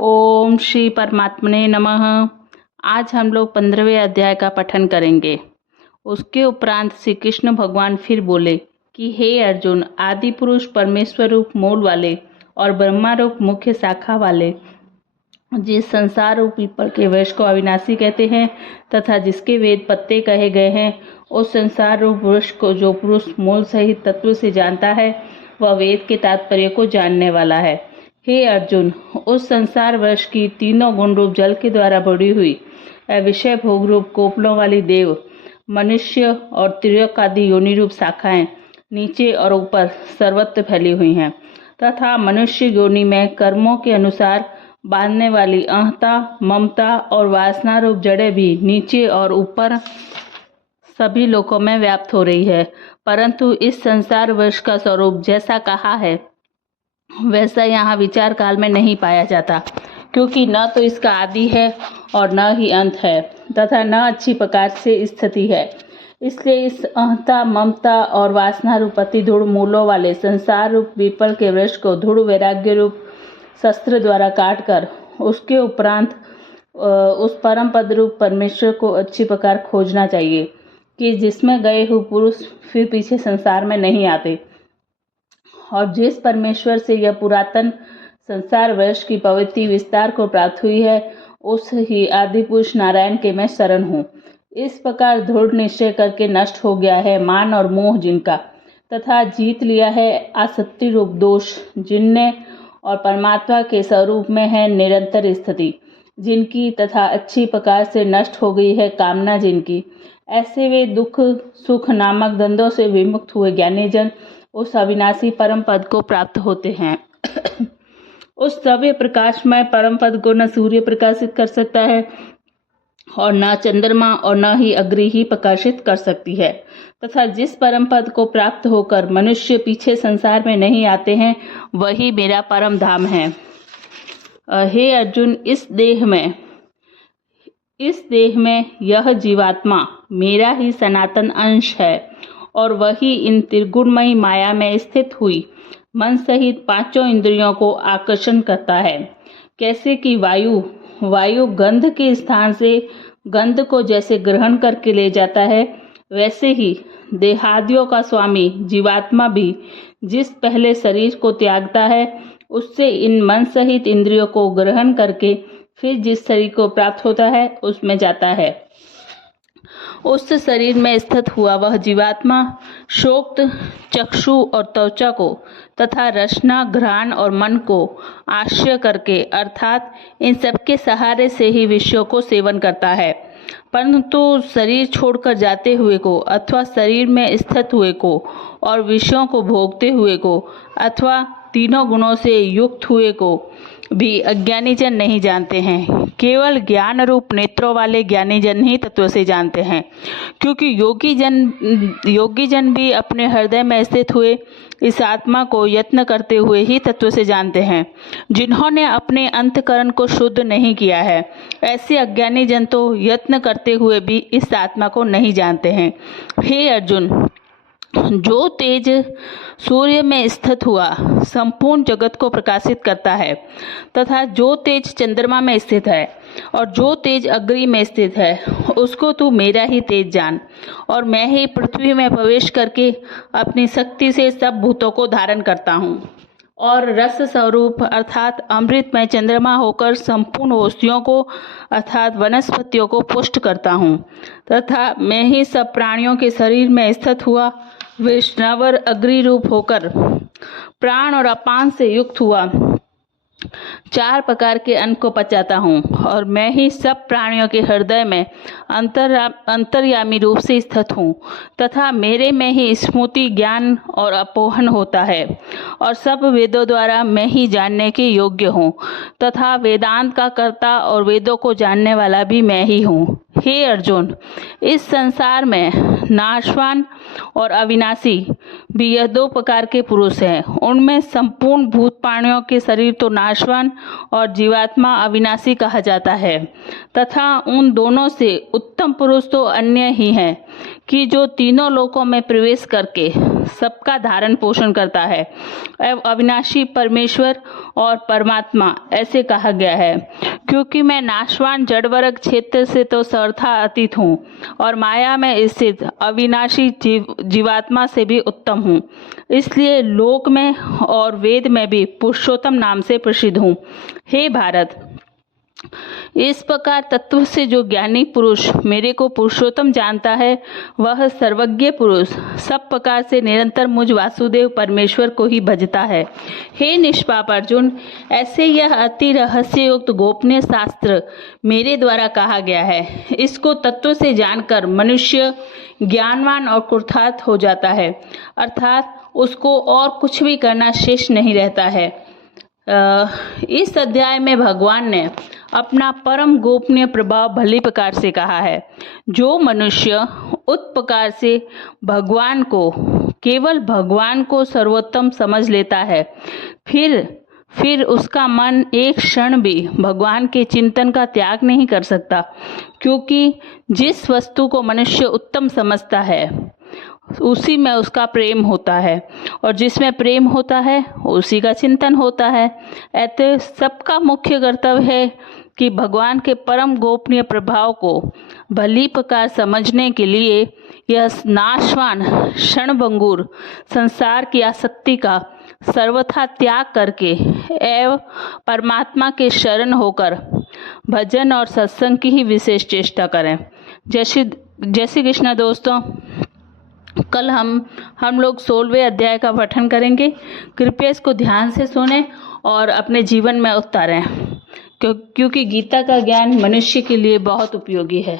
ओम श्री परमात्मने नमः। आज हम लोग 15वें अध्याय का पठन करेंगे। उसके उपरांत श्री कृष्ण भगवान फिर बोले कि हे अर्जुन, आदि पुरुष परमेश्वर रूप मूल वाले और ब्रह्मा रूप मुख्य शाखा वाले, जिस संसार रूप पीपल के वृक्ष को अविनाशी कहते हैं तथा जिसके वेद पत्ते कहे गए हैं, उस संसार रूप वृक्ष को जो पुरुष मूल सहित तत्व से जानता है, वह वेद के तात्पर्य को जानने वाला है। हे अर्जुन, उस संसार वृक्ष की तीनों गुण रूप जल के द्वारा बढ़ी हुई विषय भोग रूप कोपलों वाली देव, मनुष्य और त्रिलोक आदि योनि रूप शाखाएं नीचे और ऊपर सर्वत्र फैली हुई हैं तथा मनुष्य योनि में कर्मों के अनुसार बांधने वाली अहंता, ममता और वासना रूप जड़ें भी नीचे और ऊपर सभी लोकों में व्याप्त हो रही है। परंतु इस संसार वृक्ष का स्वरूप जैसा कहा है वैसा यहाँ विचार काल में नहीं पाया जाता, क्योंकि न तो इसका आदि है और न ही अंत है तथा न अच्छी प्रकार से स्थिति है। इसलिए इस अहंता, ममता और वासना रूप अति धूढ़ मूलों वाले संसार रूप पीपल के वृक्ष को धूढ़ वैराग्य रूप शस्त्र द्वारा काटकर उसके उपरांत उस परम पद रूप परमेश्वर को अच्छी प्रकार खोजना चाहिए कि जिसमें गए हुए पुरुष फिर पीछे संसार में नहीं आते। और जिस परमेश्वर से यह पुरातन संसार वृक्ष की पवित्र विस्तार को प्राप्त हुई है, उस ही आदि पुरुष नारायण के मैं शरण हूँ। इस प्रकार दृढ़ निश्चय करके नष्ट हो गया है मान और मोह जिनका, तथा जीत लिया है आसक्ति रूप दोष जिनने, और परमात्मा के स्वरूप में है निरंतर स्थिति जिनकी, तथा अच्छी प्रकार से नष्ट हो गई है कामना जिनकी, ऐसे वे दुख सुख नामक द्वंद्वों से विमुक्त हुए ज्ञानी जन उस अविनाशी परम पद को प्राप्त होते हैं। उस सव्य प्रकाशमय परम पद को न सूर्य प्रकाशित कर सकता है और न चंद्रमा और न ही अग्नि ही प्रकाशित कर सकती है, तथा जिस परम पद को प्राप्त होकर मनुष्य पीछे संसार में नहीं आते हैं, वही मेरा परम धाम है। हे अर्जुन, इस देह में यह जीवात्मा मेरा ही सनातन अंश है और वही इन त्रिगुणमयी माया में स्थित हुई मन सहित पांचों इंद्रियों को आकर्षण करता है। कैसे कि वायु गंध के स्थान से गंध को जैसे ग्रहण करके ले जाता है, वैसे ही देहादियों का स्वामी जीवात्मा भी जिस पहले शरीर को त्यागता है, उससे इन मन सहित इंद्रियों को ग्रहण करके फिर जिस शरीर को प्राप्त होता है उसमें जाता है। उस शरीर में स्थित हुआ वह जीवात्मा शोक्त चक्षु और त्वचा को तथा रसना, घ्राण और मन को आश्रय करके, अर्थात इन सबके सहारे से ही विषयों को सेवन करता है। परंतु शरीर छोड़कर जाते हुए को अथवा शरीर में स्थित हुए को और विषयों को भोगते हुए को अथवा तीनों गुणों से युक्त हुए को भी अज्ञानी जन नहीं जानते हैं। केवल ज्ञान रूप नेत्रों वाले ज्ञानी जन ही तत्व से जानते हैं, क्योंकि योगी जन भी अपने हृदय में स्थित हुए इस आत्मा को यत्न करते हुए ही तत्व से जानते हैं। जिन्होंने अपने अंतकरण को शुद्ध नहीं किया है, ऐसे अज्ञानी जन तो यत्न करते हुए भी इस आत्मा को नहीं जानते हैं। हे अर्जुन, जो तेज सूर्य में स्थित हुआ संपूर्ण जगत को प्रकाशित करता है, तथा जो तेज चंद्रमा में स्थित है और जो तेज अग्नि में स्थित है, उसको तू मेरा ही तेज जान। और मैं ही पृथ्वी में प्रवेश करके अपनी शक्ति से सब भूतों को धारण करता हूँ और रस स्वरूप अर्थात अमृत में चंद्रमा होकर संपूर्ण वस्तुओं को अर्थात वनस्पतियों को पुष्ट करता हूँ, तथा मैं ही सब प्राणियों के शरीर में स्थित हुआ वैष्णवर अग्नि रूप होकर प्राण और अपान से युक्त हुआ चार प्रकार के अन्न को पचाता हूँ, और मैं ही सब प्राणियों के हृदय में अंतर्यामी रूप से स्थित हूँ, तथा मेरे में ही स्मृति, ज्ञान और अपोहन होता है, और सब वेदों द्वारा मैं ही जानने के योग्य हूँ, तथा वेदांत का कर्ता और वेदों को जानने वाला भी मैं ही हूँ। हे अर्जुन, इस संसार में नाशवान और अविनाशी भी यह दो प्रकार के पुरुष हैं। उनमें संपूर्ण भूत प्राणियों के शरीर तो नाशवान और जीवात्मा अविनाशी कहा जाता है, तथा उन दोनों से उत्तम पुरुष तो अन्य ही हैं कि जो तीनों लोकों में प्रवेश करके सबका धारण पोषण करता है। अविनाशी परमेश्वर और परमात्मा ऐसे कहा गया है, क्योंकि मैं नाशवान जड़वर्ग क्षेत्र से तो सर्वथा अतीत हूँ और माया में स्थित अविनाशी जीवात्मा से भी उत्तम हूँ, इसलिए लोक में और वेद में भी पुरुषोत्तम नाम से प्रसिद्ध हूँ। हे भारत, इस प्रकार तत्व से जो ज्ञानी पुरुष मेरे को पुरुषोत्तम जानता है, वह सर्वज्ञ पुरुष सब प्रकार से निरंतर मुझ वासुदेव परमेश्वर को ही भजता है। हे निष्पाप अर्जुन, ऐसे यह अति रहस्ययुक्त गोपनीय शास्त्र मेरे द्वारा कहा गया है। इसको तत्व से जानकर मनुष्य ज्ञानवान और कृतार्थ हो जाता है, अर्थात उसको और कुछ भी करना शेष नहीं रहता है। इस अध्याय में भगवान ने अपना परम गोपनीय प्रभाव भली प्रकार से कहा है। जो मनुष्य उत प्रकार से भगवान को, केवल भगवान को सर्वोत्तम समझ लेता है, फिर उसका मन एक क्षण भी भगवान के चिंतन का त्याग नहीं कर सकता, क्योंकि जिस वस्तु को मनुष्य उत्तम समझता है उसी में उसका प्रेम होता है, और जिसमें प्रेम होता है उसी का चिंतन होता है। अतः सबका मुख्य कर्तव्य है कि भगवान के परम गोपनीय प्रभाव को भली प्रकार समझने के लिए यह नाशवान क्षणभंगुर संसार की आसक्ति का सर्वथा त्याग करके एवं परमात्मा के शरण होकर भजन और सत्संग की ही विशेष चेष्टा करें। जय श्री कृष्ण। दोस्तों, कल हम लोग 16वें अध्याय का पठन करेंगे। कृपया इसको ध्यान से सुनें और अपने जीवन में उतारें, क्योंकि गीता का ज्ञान मनुष्य के लिए बहुत उपयोगी है।